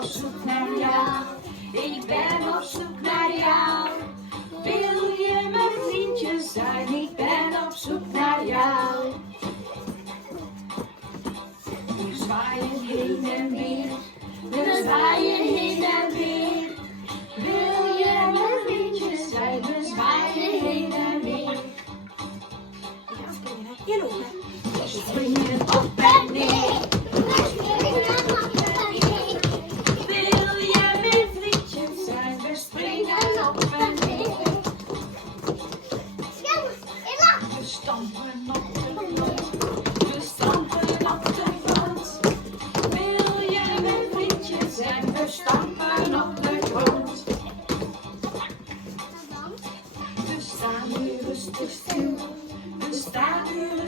op zoek naar jou. Ik ben op zoek naar jou. Wil je mijn vriendje zijn? Ik ben op zoek naar jou. We zwaaien heen en weer. We zwaaien heen en weer. Wil je mijn vriendje zijn? We zwaaien heen en weer. We springen op en neer. Wil je mijn vriendje zijn? We springen op en neer. We stampen op de grond. We stampen op de grond. Wil je mijn vriendje zijn? We stampen op de grond. We staan nu rustig stil. We staan nu